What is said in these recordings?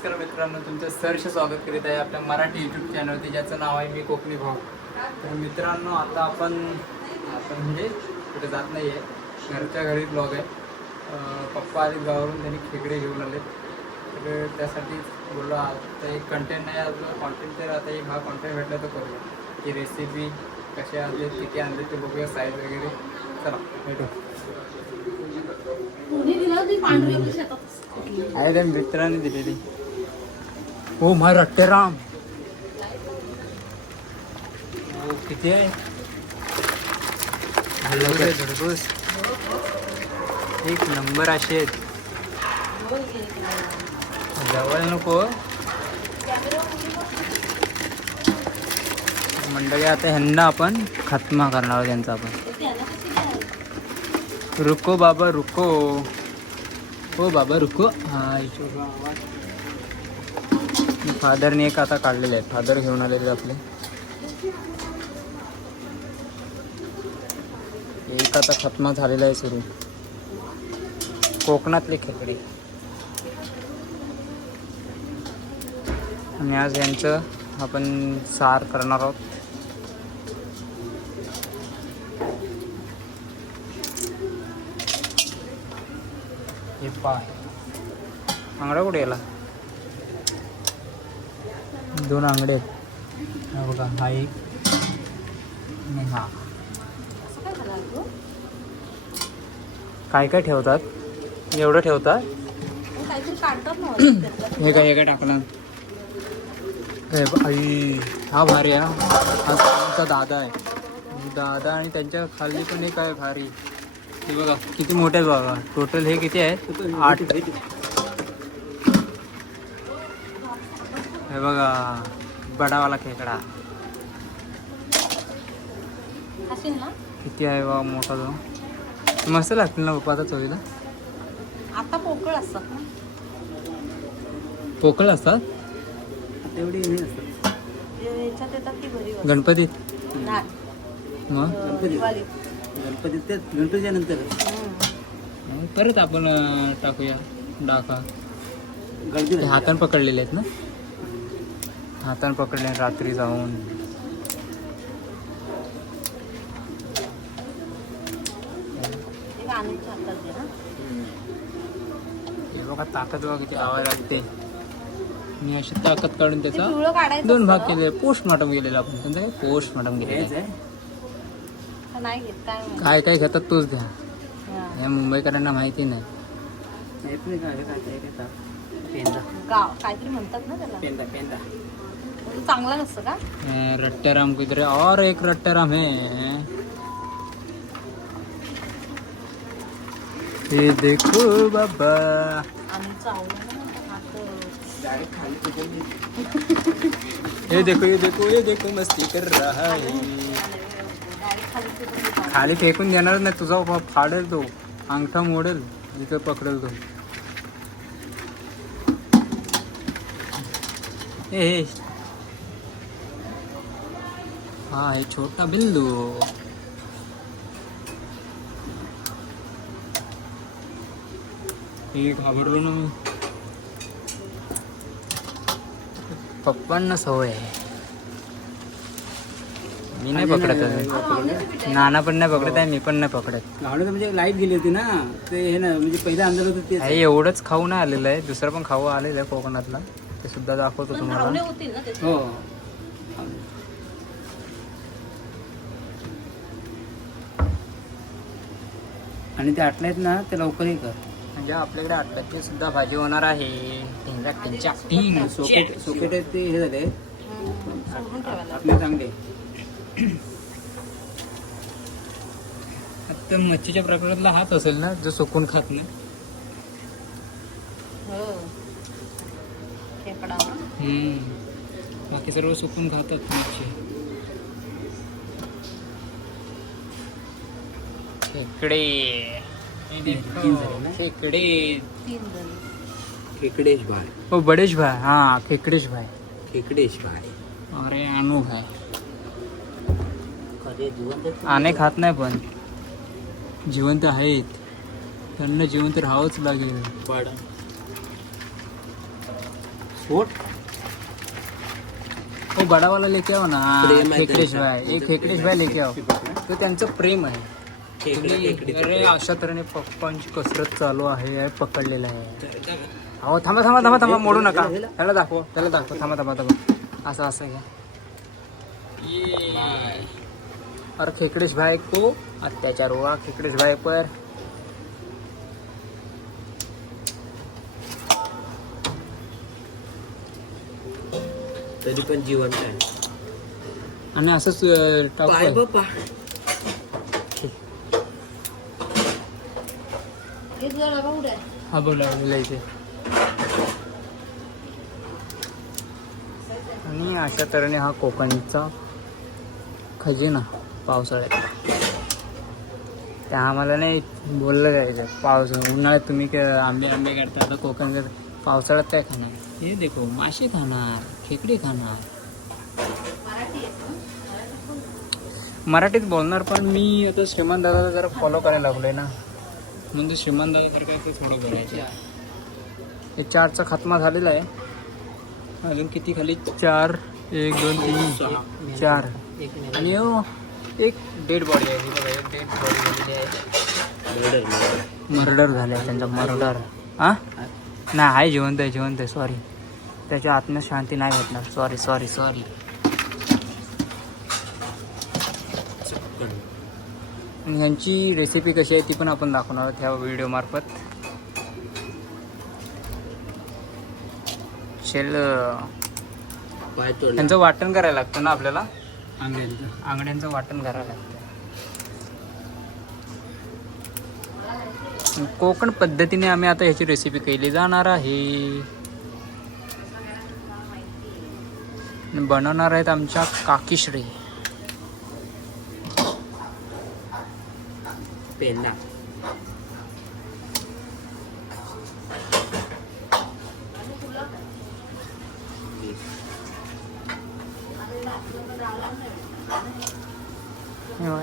नमस्कार मित्रांनो, तुमचं सहर्ष स्वागत करीत आहे आपल्या मराठी यूट्यूब चॅनलवरती, ज्याचं नाव आहे मी कोकणी भाऊ. तर मित्रांनो, आता आपण म्हणजे कुठे जात नाही आहे, घरच्या घरी ब्लॉग आहे. पप्पा आले गावावरून, त्यांनी खेकडे घेऊन आले. तर त्यासाठी बोललो आता एक कंटेंट नाही, आपलं कॉन्टेंट. तर आता एक हा कॉन्टेंट भेटला तर करूया. की रेसिपी कसे आणले, किती आणले ते बघूया, साईज वगैरे. चला भेटू. आहे त्या मित्राने दिलेली. हो माय रट्टेराम, हो किती आहे? धडघूस एक नंबर असे आहेत. जवळ नको मंडळी. आता ह्यांना आपण खात्मा करणार आहोत त्यांचा आपण. रुको बाबा रुको, हो बाबा रुको. हा फादरने एक आता काढलेले आहे, फादर घेऊन आलेले आपले. एक आता खत्मा झालेला आहे सुरू. कोकणातले खेकडे. आणि आज यांचं आपण सार करणार आहोत. हे पाय आंगडा कुठे गेला? दोन आंगडे आहेत, हा बघा, हा एक आणि हा. काय काय ठेवतात? एवढं ठेवतात. हे काय टाकलं? आई हा भारी आहे. हा त्यांचा दादा आहे, दादा. आणि त्यांच्या खाली पण एक आहे भारी. हे बघा किती मोठे आहे बघा. टोटल हे किती आहे? 8. हे बघा बडावाला खेकडा किती आहे बघा, मोठा तो. मस्त लागतील ना पप्पा आता चवीला? आता पोकळ असतात ना. पोकळ असतात तेवढी असतात. याच्यात येतात ती घरी गणपतीत. नाही, मग गणपतीत ते गणपतीच्या नंतर परत आपण टाकूया डाका. हातान पकडलेले आहेत ना, हातान पकडले रात्री जाऊन. हे बघा ताकद बघा किती आवाज लागते. मी अशी ताकद काढून त्याचा 2 भाग केले. पोस्टमॉर्टम केलेला आपण. त्यांचं काय पोस्टमॉर्टम केलेलं. काय काय घेतात तोच घ्या. या मुंबईकरांना माहिती नाही. काहीतरी म्हणतात ना त्याला. पेंदा चांगला नसतं का? रट्टेराम किधर? और एक रट्टेराम है. ये देखो बाबा, ये देखो ये देखो ये देखो, मस्ती कर रहा है. खाली फेकून देणार नाही, तुझा फाडेल तो, अंगठा मोडेल, इथे पकडेल तो. ए हा है छोटा बिल्लू. हे घाबरलो ना. पप्पांना सवय आहे, मी नाही पकडत. नाना पण नाही पकडत आहे, मी पण नाही पकडत. म्हणजे लाईट गेली होती ना, ते हे ना, म्हणजे पहिला अंदाज होतं ते. एवढंच खाऊ नाही आलेलं आहे, दुसरं पण खाऊ आलेलं आहे कोकणातला. ते सुद्धा दाखवतो तुम्हाला. हो. आणि ते आटले आहेत ना, ते लवकरही कर. म्हणजे आपल्याकडे आटल्याची सुद्धा भाजी होणार आहे. सोकेट आहेत ते हे झाले आपले चांगले. आता मच्छीच्या प्रकारातला हात असेल ना जो सुकून खात नाही. बाकी सर्व सुकून खातात मच्छी. खेकडे खेकडे. खेकडेश भाई. ओ बडेश भाई. हाँ खेकडेश भाई. खेकडेश भाई. अरे अनु भाई. आने खात नाही पण जिवंत आहेत. त्यांना जिवंत राहावंच लागेल. वो बड़ा वाला लेके आओ ना. प्रेम आहे खेकडेश त्यांचं. भाई एक खेकडेश भाई लेके आओ. तो त्यांचं प्रेम आहे. अरे अशा तऱ्हेने पप्पांची कसरत चालू आहे. पकडलेलं आहे. हो थांबा मोडू नका. त्याला दाखव थांबा असं घ्या. और खेकडेश भाई को अत्याचार हुआ. खेकडेश भाई पर तरी पण जिवंत आहे. आणि असंच पाय टाकू. बाप्पा. हे तुझा डबा कुठे आहे? हा बोला इथे. आणि अशा तऱ्हेने हा कोकणचा खजिना पावसाळ्यात. त्या आम्हाला नाही बोललं जायचं. उन्हाळ्यात तुम्ही आंबे काढता, आता कोकण पावसाळ्यात काय खाणार? हे देखो मासे खाणार, खेकडे खाणार. मराठीत बोलणार, पण मी आता श्रीमान दादाला जरा फॉलो करायला लागलोय ना, म्हणजे श्रीमान दादा तर काय ते थोडं बोलायचे. हे 4चा खात्मा झालेला आहे. अजून किती खाली? 4 1 2 3 4 आणि एक डेड बॉडी आहे. ही बघा, एक डेड बॉडी झालेली आहे. मर्डर झाले त्यांचा. मर्डर नाही आहे, जिवंत आहे. सॉरी, त्याच्या आत्म्यात शांती नाही भेटणार. सॉरी. आणि ह्यांची रेसिपी कशी आहे ती पण आपण दाखवणार आहोत ह्या व्हिडिओ मार्फत. त्यांचं वाटण करायला लागतं ना आपल्याला. आंगड्यांचं वाटण करायला लागतं. कोकण पद्धतीने आम्ही आता ह्याची रेसिपी केली जाणार आहे. बनवणार आहेत आमच्या काकीश्री. पेंडा.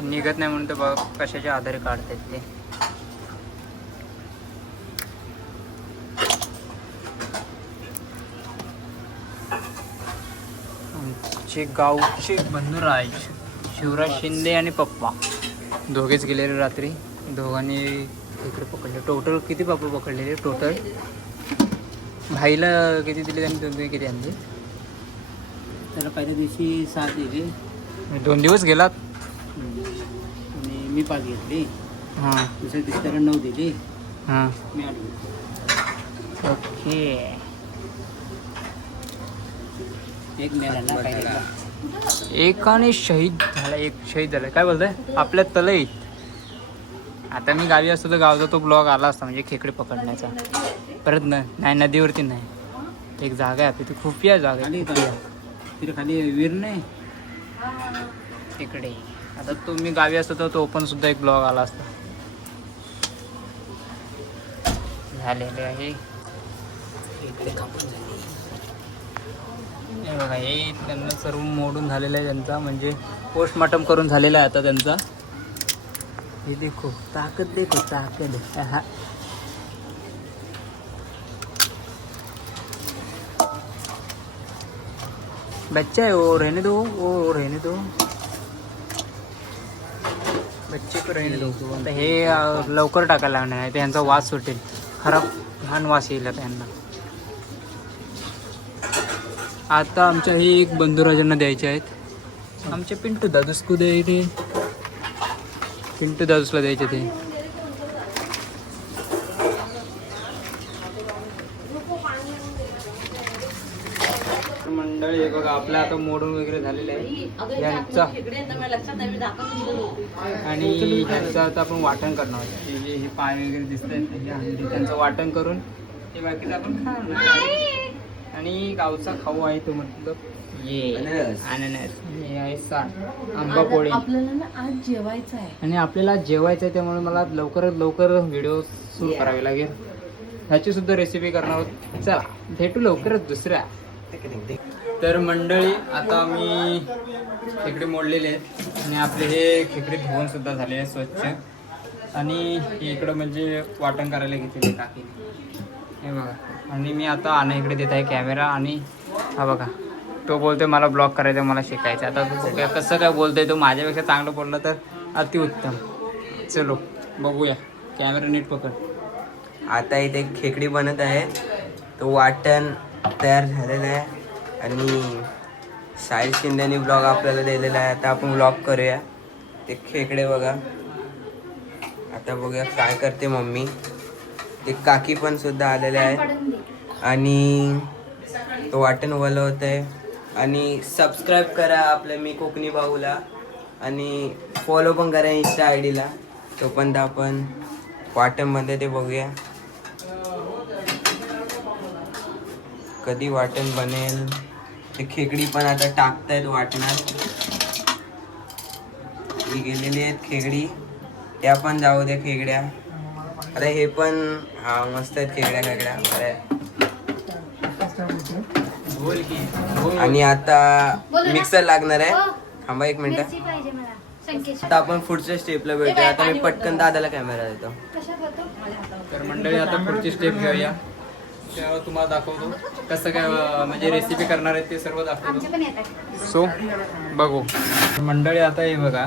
निघत नाही म्हणून तर बघ कशाच्या आधारे काढतात ते. आमचे गावचे बंधुराज शिवराज शिंदे आणि पप्पा दोघेच गेलेले रात्री. दोघांनी इकडे पकडले. टोटल किती पप्पा पकडलेले टोटल? भाईला किती दिले त्यांनी? तुम्ही किती आणले? त्याला पहिल्या दिवशी 7 दिले. 2 दिवस गेलात. आणि मी 5 घेतली. हां दुसऱ्या दिवशी त्याला 9 दिली. हां मी 8 घेतली. ओके. एक मेला ना पहिला. एकाने शहीद झाला. काय बोलताय? आपल्या तलईत. आता मी गावी असतो तर गावचा तो ब्लॉग आला असता, म्हणजे खेकडे पकडण्याचा. परत नाही, नदीवरती नाही. एक जागा आहे आपली, ती खुफिया जागा खाली आहे. तिथे खाली विहीर नाही तिकडे. आता तुम्ही गावी असतो तर तो पण सुद्धा एक ब्लॉग आला असता. झालेले आहे. इकडे कापून झाली. हे बघा, हे त्यांना सर्व मोडून झालेलं आहे त्यांचा, म्हणजे पोस्टमॉर्टम करून झालेला आहे आता त्यांचा. हे देखो ताकद हा. बच्चा है वो, रहने दो. बच्चे को रहने दो. आता हे लवकर टाकायला लागणार आहे, त्यांचा वास सुटेल. खराब घाण वास येईल त्यांना. आता आमच्या हे एक बंधुराजांना द्यायचे आहेत. आमच्या पिंटू दादूसको द्यायचे. पिंटू दादूसला द्यायचे ते. मंडळी हे बघा, आपलं आता मोडून वगैरे झालेलं आहे यांचा. आणि ह्यांचं आता आपण वाटण करणार आहोत. हे पाय वगैरे दिसत आहेत त्यांचं वाटण करून हे बाकीचं आपण खाणार. आणि गावचा खाऊ आहे तो मतलब अननस. हे आहे साठ आंबा पोळी. आपल्याला ना आज जेवायचं आहे. आणि आपल्याला जेवायचं आहे, त्यामुळे मला लवकरात लवकर व्हिडिओ शूट करावे लागेल. ह्याची सुद्धा रेसिपी करणार आहोत. चला भेटू लवकरच दुसऱ्या. तर मंडळी आता मी खेकडे मोडलेले आहेत आणि आपले हे खेकडे धुवून सुद्धा झाले आहे स्वच्छ. आणि इकडं म्हणजे वाटण करायला घेतलेले काकीने. हे बघा, आणि मी आता इकडे देत आहे कॅमेरा. आणि हा बघा तो बोलतोय मला ब्लॉग करायचं, मला शिकायचं. आता तो बघूया कसं काय बोलतोय. तो माझ्यापेक्षा चांगलं बोलला तर अतिउत्तम. चलो बघूया. कॅमेरा नीट पकड. आता इथे खेकडी बनत आहे. तो वाटण तयार झालेलं आहे आणि साहिल शिंदेनी ब्लॉग आपल्याला दिलेला आहे. आता आपण ब्लॉग करूया. ते खेकडे बघा. आता बघूया काय करते मम्मी. ते काकी पण सुद्धा आलेले आहे आणि तो वाटण वलवत आहे. आणि सबस्क्राईब करा आपल्या मी कोकणी भाऊला आणि फॉलो पण करा इंस्टा आय डीला. तोपर्यंत आपण वाटणमध्ये ते बघूया कधी वाटण बनेल. ते खेकडी पण आता टाकतायत वाटणात. ही गेलेली आहेत खेकडी. त्या पण जाऊ द्या खेकड्या. अरे हे पण हा मस्त आहेत खेकड्या. अरे बोल की. आणि आता मिक्सर लागणार आहे. थांबा 1 मिनिट. आता आपण पुढच्या स्टेपला भेटूया. आता मी पटकन दादाला कॅमेरा देतो. तर मंडळी आता पुढची स्टेप घेऊया. त्यावर तुम्हाला दाखवतो कसं काय म्हणजे रेसिपी करणार आहे ते सर्व दाखवतो. सो बघू मंडळी. आता हे बघा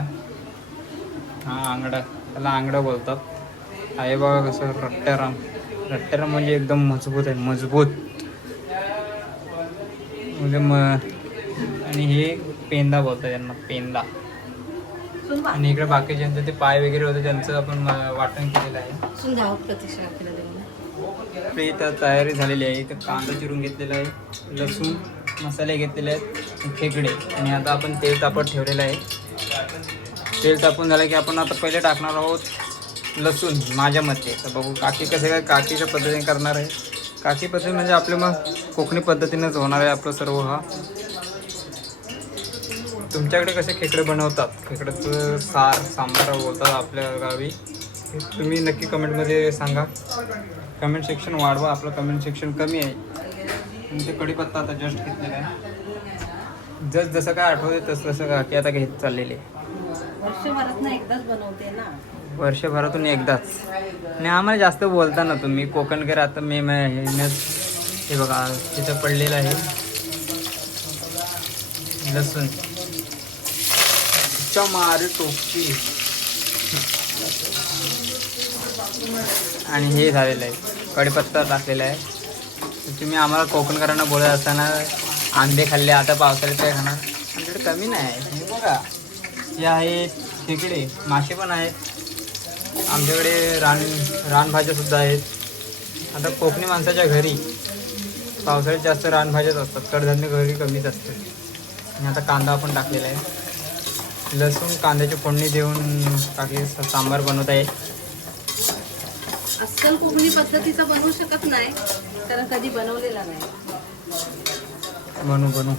हा आंगडा, त्याला आंगडा बोलतात. आहे बघा कसं रट्ट्याराम म्हणजे एकदम मजबूत आहे. मजबूत म्हणजे आणि हे पेंदा बोलतात त्यांना, पेंदा. आणि इकडे बाकी ज्यांचं ते पाय वगैरे होते त्यांचं आपण वाटण केलेलं आहे. आपली इथं तयारी झालेली आहे. इथं कांदा चिरून घेतलेला आहे, लसूण मसाले घेतलेले आहेत, खेकडे. आणि आता आपण तेल तापत ठेवलेलं आहे. तेल तापून झालं की आपण आता पहिले टाकणार आहोत लसूण माझ्या मते. तर बघू काकी कसं काय काकीच्या पद्धतीने करणार आहे. काकी पद्धती म्हणजे आपल्या मग कोकणी पद्धतीनेच होणार आहे आपलं सर्व. हा तुमच्याकडे कसे खेकडे बनवतात, खेकड्याचं सांबार बोलतात आपल्या गावी, हे तुम्ही नक्की कमेंटमध्ये सांगा. कमेंट सेक्शन वाढवा. आपलं कमेंट सेक्शन कमी आहे. आणि ते कढीपत्ता आता जस्ट घेतलेला आहे. जसं काय आठवते तसं काकी आता घेत चाललेले. वर्षभरात एकदाच बनवते ना. वर्षभरातून एकदाच. आणि आम्हाला जास्त बोलता ना तुम्ही कोकणकर. आता हे बघा तिथं पडलेलं आहे लसूण. मारे टोपची. आणि हे झालेलं आहे कढीपत्ता टाकलेला आहे. तुम्ही आम्हाला कोकणकरांना बोलत असताना अंडे खाल्ले, आता पावसाळ्यात काय खाणार. आमच्याकडे कमी नाही आहे. हे बघा हे आहेत खेकडे, मासे पण आहेत. आमच्याकडे रानभाज्यासुद्धा आहेत. आता कोकणी माणसाच्या घरी पावसाळ्यात जास्त रानभाज्याच असतात, कडधान्य घरी कमीच असतं. आणि आता कांदा आपण टाकलेला आहे. लसूण कांद्याची फोडणी देऊन टाकली सांबार बनवत आहे. अस्सल कोकणी पद्धतीचा बनवू शकत नाही, कारण कधी बनवलेला नाही. बनवू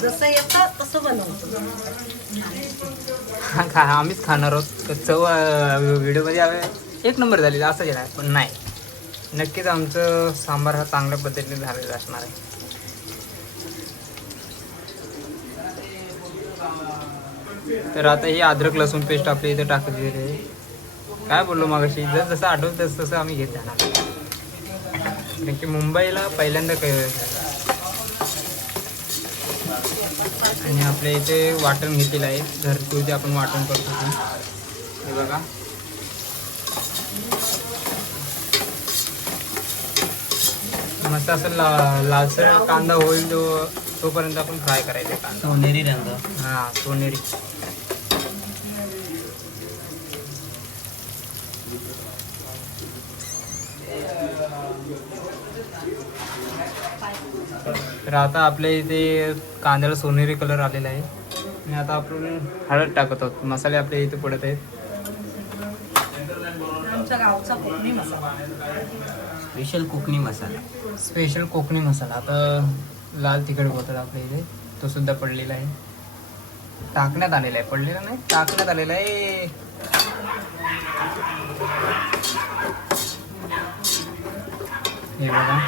जसं येतं तसं बनवतो. आम्हीच खाणार आहोत. चव व्हिडिओमध्ये एक नंबर झालेला असं गेला पण नाही. नक्कीच आमचं सांबार हा चांगल्या पद्धतीने झालेला असणार आहे. तर आता ही अद्रक लसूण पेस्ट आपली इथे टाकायची आहे. काय बोललो मागाशी, जसं आठवतं तसं आम्ही घेत जाणार. कारण की मुंबईला पहिल्यांदा काय. आणि आपल्या इथे वाटण घेतलेलं आहे. घरगुती आपण वाटण करतो. हे बघा मस्त असं लालसर कांदा होईल तोपर्यंत आपण फ्राय करायचा कांदा. सोनेरी रंग. हां सोनेरी. तर आता आपल्या इथे कांद्याला सोनेरी कलर आलेला आहे. आणि आता आपण हळद टाकत आहोत. मसाले आपल्या इथे पडत आहेत. आमच्या गावचा कोकणी मसाला, स्पेशल कोकणी मसाला. स्पेशल कोकणी मसाला. आता लाल तिखट बोलतात आपल्या इथे, तो सुद्धा पडलेला आहे. टाकण्यात आलेला आहे, पडलेला नाही, टाकण्यात आलेला आहे. हे बघा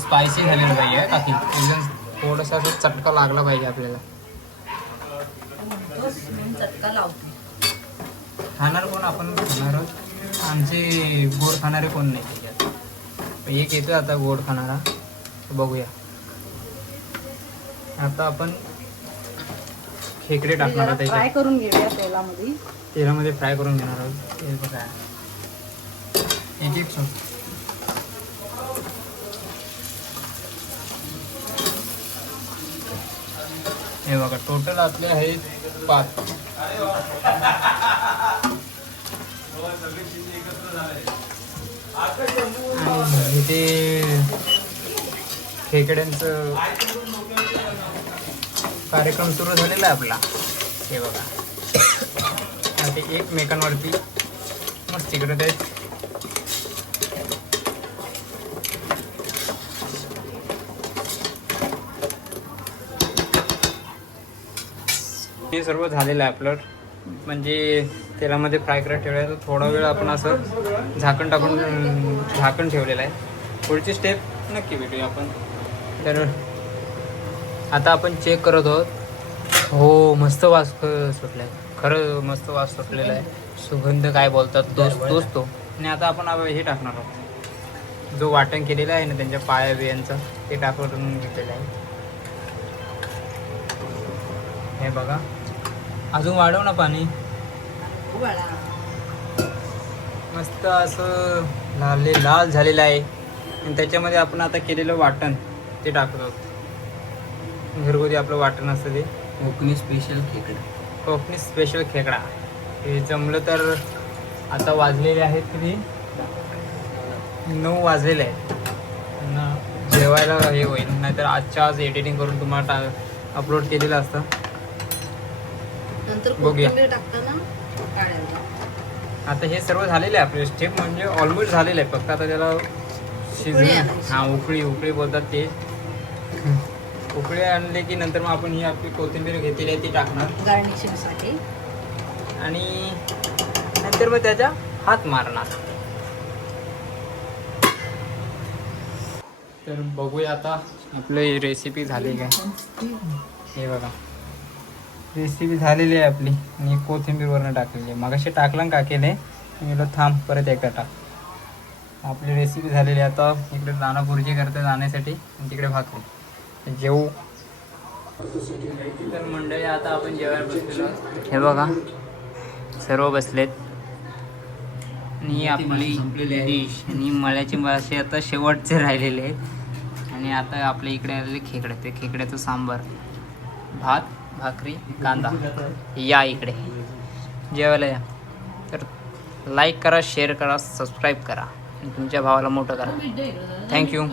स्पायसी झालेलं पाहिजे काकी. एकदम थोडासा असं चटका लागला पाहिजे आपल्याला. चटका लावतो. खाणार कोण आपण खाणार आहोत. आमचे गोड खाणारे कोण नाही त्याच्यात. एक येतो आता गोड खाणारा, बघूया. आता आपण खेकडे टाकणार आता फ्राय इथे करून घेऊया तेलामध्ये. तेलामध्ये फ्राय करून घेणार आहोत. हे बघा एक एक सोड. हे बघा टोटल आपले आहेत 5. आणि इथे खेकड्यांचं कार्यक्रम सुरू झालेला आहे आपला. हे बघा ते एकमेकांवरती मस्त तिकडे आहेत. हे सर्व झालेलं आहे आपलं, म्हणजे तेलामध्ये फ्राय करत ठेवलं आहे. तर थोडा वेळ आपण असं झाकण ठेवलेलं आहे. पुढची स्टेप नक्की भेटूया आपण. तर आता आपण चेक करत आहोत. हो मस्त वास सुटला आहे, खरं मस्त वास सुटलेला आहे. सुगंध काय बोलतात तोच तो. आणि आता आपण हे टाकणार आहोत, जो वाटण केलेलं आहे ना त्यांच्या पाया बियांचं, ते टाकून घेतलेलं आहे. हे बघा अजून वाढव ना पाणी. मस्त असं लाल झालेलं आहे. आणि त्याच्यामध्ये आपण आता केलेलं वाटण ते टाकत आहोत. घरगुती आपलं वाटण असतं ते कोकणी स्पेशल खेकडा. कोकणी स्पेशल खेकडा. हे जमलं तर आता वाजलेले आहेत किती, 9 वाजलेले आहेत. जेवायला हे होईल, नाहीतर आजच्या आज एडिटिंग करून तुम्हाला अपलोड केलेलं असतं. नंतर बघूया. कोथिंबीर टाकताना काढायला. आता हे सर्व झालेले आहे आपले स्टेप, म्हणजे ऑलमोस्ट झालेलं आहे. फक्त आता त्याला शिजून उकळी बोलतात ते. उकळी आणले की नंतर मग आपण ही आपली कोथिंबीर घेतलेली आहे ती टाकणार. गार्निशिंगसाठी. आणि नंतर मग त्याच्या हात मारणार. तर बघूया आता आपली रेसिपी झाली काय. हे बघा रेसिपी झालेली आहे आपली. आणि कोथिंबीरवरनं टाकलेली आहे. मगाशी टाकलं का केले मी थांब परत एकदा टाक. आपली रेसिपी झालेली आहे. आता इकडे दाना भुर्जी करते जाण्यासाठी आणि तिकडे भाकरी जेवू. तर मंडळी आता आपण जेवायला बसलेलो. हे बघा सर्व बसलेत. आणि ही आपली डिश आणि मळ्याची मासे आता शेवटचे राहिलेले आहेत. आणि आता आपल्या इकडे आलेले खेकडे, ते खेकड्याचं सांबार, भात, भाकरी, कांदा. या इकडे जेवायला या. तर लाईक करा, शेअर करा, सबस्क्राईब करा आणि तुमच्या भावाला मोठं करा. थँक्यू.